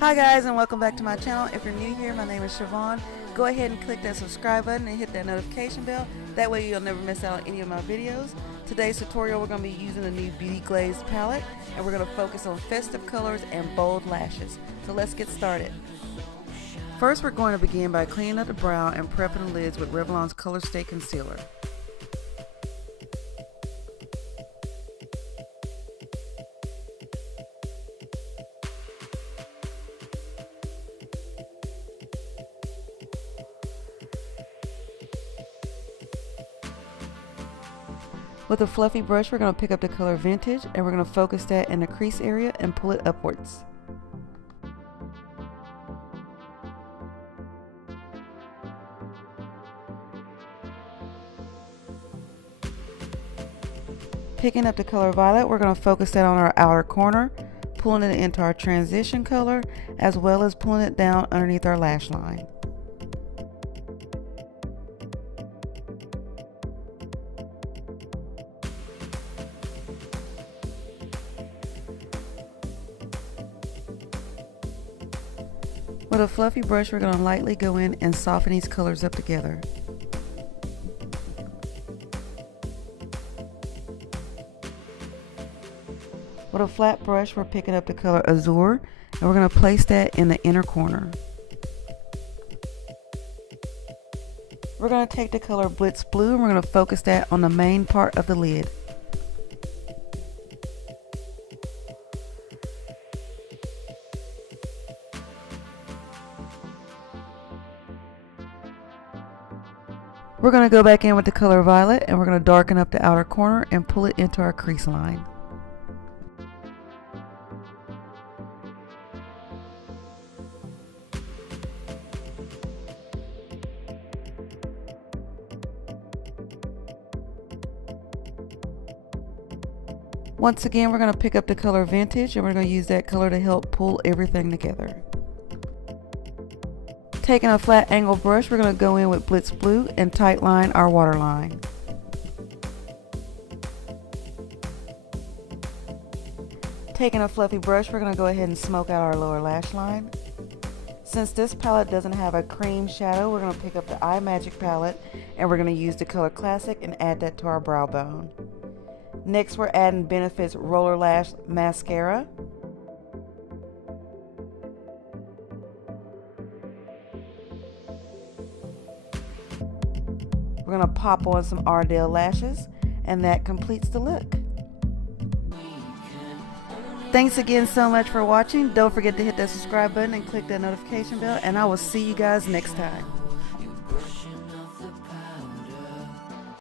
Hi guys, and welcome back to my channel. If you're new here, my name is Shavonne. Go ahead and click that subscribe button and hit that notification bell. That way you'll never miss out on any of my videos. Today's tutorial, we're going to be using a new Beauty Glazed palette, and we're going to focus on festive colors and bold lashes. So let's get started. First, we're going to begin by cleaning up the brow and prepping the lids with Revlon's Color Stay Concealer. With a fluffy brush, we're going to pick up the color Vintage, and we're going to focus that in the crease area and pull it upwards. Picking up the color Violet, we're going to focus that on our outer corner, pulling it into our transition color, as well as pulling it down underneath our lash line. With a fluffy brush, we're going to lightly go in and soften these colors up together. With a flat brush, we're picking up the color Azure, and we're going to place that in the inner corner. We're going to take the color Blitz Blue, and we're going to focus that on the main part of the lid. We're going to go back in with the color Violet, and we're going to darken up the outer corner and pull it into our crease line. Once again, we're going to pick up the color Vintage, and we're going to use that color to help pull everything together. Taking a flat angle brush, we're going to go in with Blitz Blue and tight line our waterline. Taking a fluffy brush, we're going to go ahead and smoke out our lower lash line. Since this palette doesn't have a cream shadow, we're going to pick up the Eye Magic palette, and we're going to use the color Classic and add that to our brow bone. Next, we're adding Benefit's Roller Lash Mascara. We're going to pop on some Ardell lashes, and that completes the look. Thanks again so much for watching. Don't forget to hit that subscribe button and click that notification bell, and I will see you guys next time.